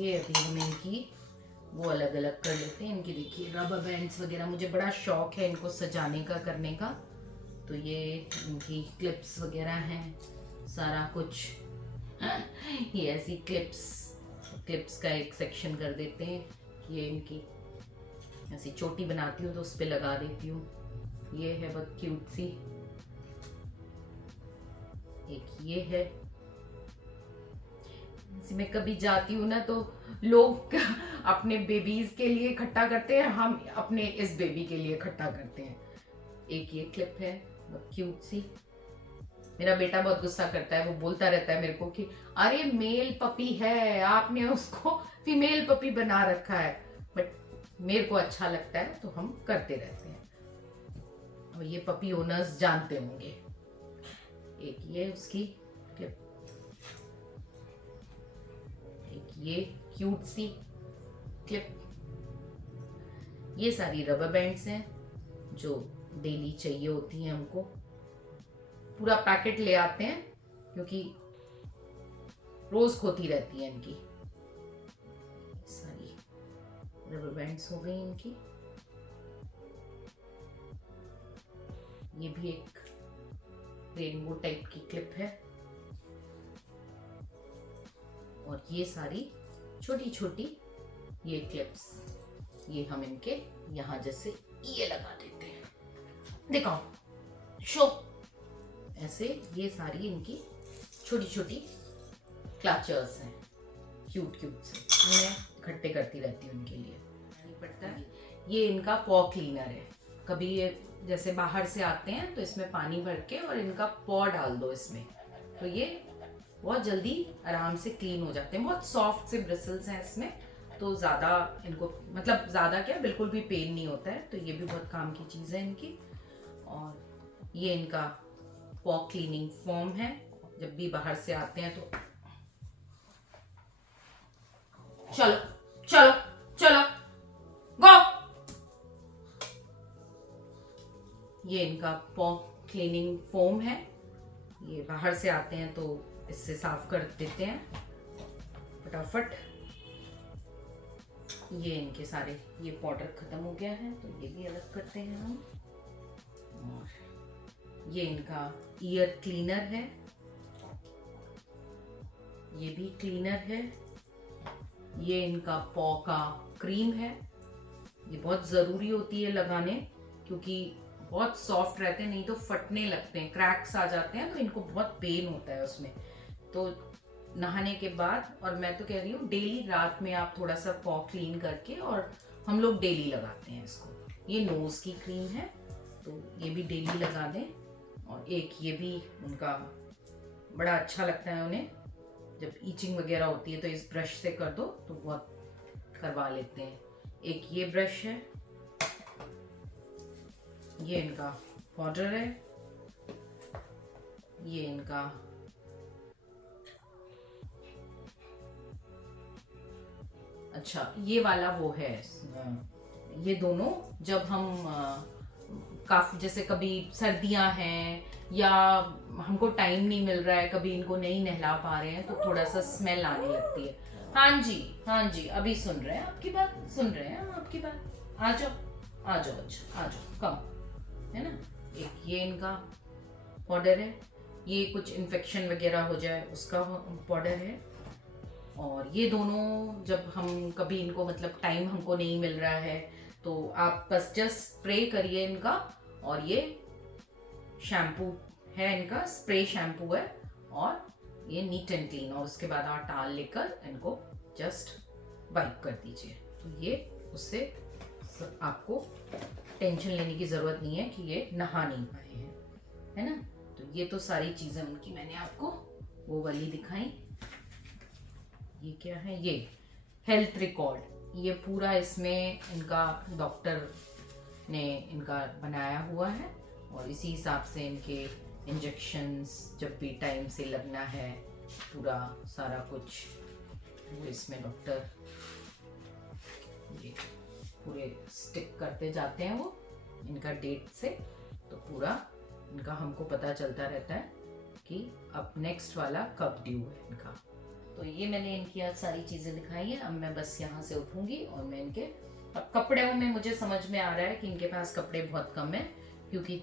ये अभी हम इनकी वो अलग अलग कर लेते हैं। इनकी देखिए रबर बैंड्स वगैरह, मुझे बड़ा शौक है इनको सजाने का, करने का। तो ये इनकी क्लिप्स वगैरह हैं, सारा कुछ। ये ऐसी क्लिप्स का एक सेक्शन कर देते हैं। ये इनकी ऐसी चोटी बनाती हूँ तो उस पर लगा देती हूँ। ये है बहुत क्यूट सी। एक ये है, मैं कभी जाती हूँ ना तो लोग अपने बेबीज के लिए इकट्ठा करते हैं, हम अपने इस बेबी के लिए इकट्ठा करते हैं। एक ये क्लिप है बहुत क्यूट सी। मेरा बेटा बहुत गुस्सा करता है, वो बोलता रहता है मेरे को कि अरे मेल पपी है, आपने उसको फीमेल पपी बना रखा है। बट मेरे को अच्छा लगता है तो हम करते रहते हैं। और ये पपी ओनर्स जानते होंगे। एक ये उसकी क्लिप, एक ये क्यूट सी क्लिप। ये सारी रबर बैंड्स हैं जो डेली चाहिए होती हैं हमको। पूरा पैकेट ले आते हैं क्योंकि रोज खोती रहती है इनकी। सारी रबर बैंड्स हो गई इनकी। ये भी एक रेनबो टाइप की क्लिप है। और ये सारी छोटी छोटी ये क्लिप्स, ये हम इनके यहाँ जैसे ये लगा देते हैं। दिखाओ, शो। ऐसे ये सारी इनकी छोटी छोटी क्लचर्स हैं, क्यूट क्यूट से। मैं इकट्ठे करती रहती हूँ इनके लिए। नहीं पड़ता है। ये इनका पॉ क्लीनर है। कभी ये जैसे बाहर से आते हैं तो इसमें पानी भर के और इनका पॉ डाल दो इसमें, तो ये बहुत जल्दी आराम से क्लीन हो जाते हैं। बहुत सॉफ्ट से ब्रिसल्स हैं इसमें, तो ज़्यादा इनको मतलब ज़्यादा क्या, बिल्कुल भी पेन नहीं होता है। तो ये भी बहुत काम की चीज़ है इनकी। और ये इनका पॉ क्लीनिंग फोम है। जब भी बाहर से आते हैं तो चलो चलो चलो गो। ये इनका पॉ क्लीनिंग फोम है। ये बाहर से आते हैं तो इससे साफ कर देते हैं फटाफट। ये इनके सारे ये पाउडर खत्म हो गया है तो ये भी अलग करते हैं हम। और ये इनका ईयर क्लीनर है, ये भी क्लीनर है। ये इनका पॉ का क्रीम है। ये बहुत ज़रूरी होती है लगाने, क्योंकि बहुत सॉफ्ट रहते हैं, नहीं तो फटने लगते हैं, क्रैक्स आ जाते हैं, तो इनको बहुत पेन होता है उसमें। तो नहाने के बाद, और मैं तो कह रही हूँ डेली रात में आप थोड़ा सा पॉ क्लीन करके, और हम लोग डेली लगाते हैं इसको। ये नोज की क्रीम है तो ये भी डेली लगा दें। और एक ये भी उनका बड़ा अच्छा लगता है उन्हें, जब ईचिंग वगैरह होती है तो इस ब्रश से कर दो तो बहुत करवा लेते हैं। एक ये ब्रश है, ये इनका पाउडर है, ये इनका अच्छा ये वाला वो है। ये दोनों जब हम काफ़ी, जैसे कभी सर्दियां हैं या हमको टाइम नहीं मिल रहा है, कभी इनको नहीं नहला पा रहे हैं, तो थोड़ा सा स्मेल आने लगती है। हाँ जी हाँ जी, अभी सुन रहे हैं आपकी बात, सुन रहे हैं हम आपकी बात। आ जाओ आ जाओ, अच्छा आ जाओ, कम है ना। एक ये इनका पाउडर है, ये कुछ इन्फेक्शन वगैरह हो जाए उसका पाउडर है। और ये दोनों जब हम कभी इनको मतलब टाइम हमको नहीं मिल रहा है तो आप बस जस्ट स्प्रे करिए इनका। और ये शैम्पू है इनका, स्प्रे शैम्पू है, और ये नीट एंड क्लीन। और उसके बाद आप टाल लेकर इनको जस्ट वाइप कर दीजिए, तो ये उससे आपको टेंशन लेने की ज़रूरत नहीं है कि ये नहा नहीं पाए हैं, है ना। तो ये तो सारी चीज़ें उनकी मैंने आपको वो वाली दिखाई। ये क्या है, ये हेल्थ रिकॉर्ड, ये पूरा इसमें इनका डॉक्टर ने इनका बनाया हुआ है, और इसी हिसाब से इनके इंजेक्शंस जब भी टाइम से लगना है, पूरा सारा कुछ वो इसमें डॉक्टर ये पूरे स्टिक करते जाते हैं वो इनका डेट से। तो पूरा इनका हमको पता चलता रहता है कि अब नेक्स्ट वाला कब ड्यू है इनका। तो ये मैंने इनकी आज सारी चीज़ें दिखाई हैं। अब मैं बस यहाँ से उठूंगी और मैं इनके, अब कपड़ों में मुझे समझ में आ रहा है कि इनके पास कपड़े बहुत कम है, क्योंकि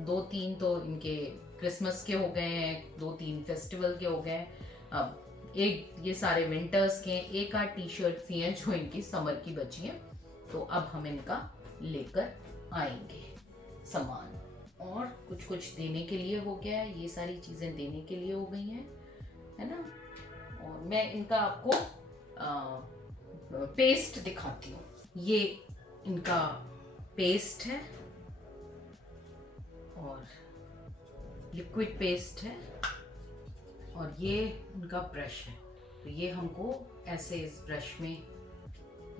2-3 तो इनके क्रिसमस के हो गए हैं, 2-3 फेस्टिवल के हो गए हैं। अब एक ये सारे विंटर्स के, एक आध टी शर्ट ही हैं जो इनकी समर की बची हैं। तो अब हम इनका लेकर आएंगे सामान, और कुछ कुछ देने के लिए हो गया है, ये सारी चीज़ें देने के लिए हो गई हैं, है ना। और मैं इनका आपको पेस्ट दिखाती हूँ। ये इनका पेस्ट है और लिक्विड पेस्ट है, और ये उनका ब्रश है। तो ये हमको ऐसे इस ब्रश में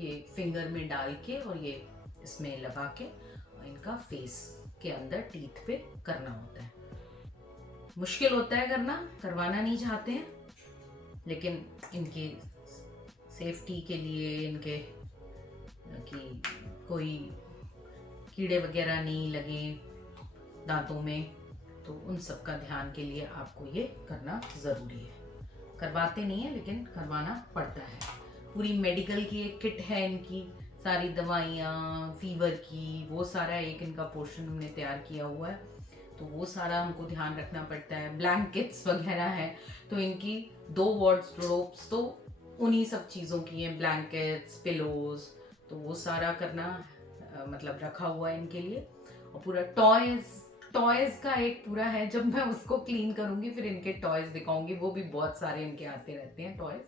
ये फिंगर में डाल के और ये इसमें लगा के और इनका फेस के अंदर टीथ पे करना होता है। मुश्किल होता है करना, करवाना नहीं चाहते हैं, लेकिन इनकी सेफ्टी के लिए, इनके कि कोई कीड़े वगैरह नहीं लगे दांतों में, तो उन सब का ध्यान के लिए आपको ये करना ज़रूरी है। करवाते नहीं है लेकिन करवाना पड़ता है। पूरी मेडिकल की एक किट है इनकी, सारी दवाइयाँ, फीवर की, वो सारा एक इनका पोर्शन हमने तैयार किया हुआ है। तो वो सारा हमको ध्यान रखना पड़ता है। ब्लैंकेट्स वगैरह हैं, तो इनकी 2 वार्डरोब्स तो उन्हीं सब चीज़ों की हैं, ब्लैंकेट्स, पिलोज, तो वो सारा करना मतलब रखा हुआ है इनके लिए। और पूरा टॉयज़ का एक पूरा है, जब मैं उसको क्लीन करूँगी फिर इनके टॉयज़ दिखाऊंगी, वो भी बहुत सारे इनके आते रहते हैं टॉयज़।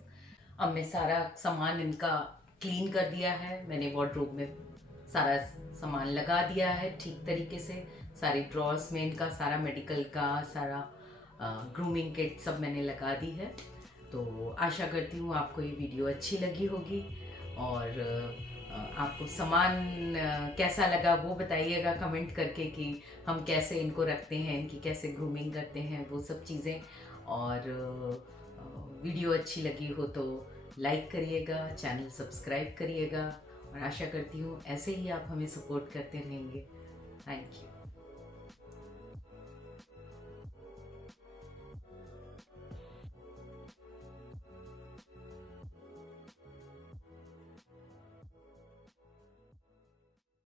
अब मैं सारा सामान इनका क्लीन कर दिया है, मैंने वार्डरोब में सारा सामान लगा दिया है ठीक तरीके से, सारी ड्रॉर्स में इनका सारा मेडिकल का सारा ग्रूमिंग किट सब मैंने लगा दी है। तो आशा करती हूँ आपको ये वीडियो अच्छी लगी होगी, और आपको सामान कैसा लगा वो बताइएगा कमेंट करके, कि हम कैसे इनको रखते हैं, इनकी कैसे ग्रूमिंग करते हैं, वो सब चीज़ें। और वीडियो अच्छी लगी हो तो लाइक करिएगा, चैनल सब्सक्राइब करिएगा, और आशा करती हूँ ऐसे ही आप हमें सपोर्ट करते रहेंगे। Thank you.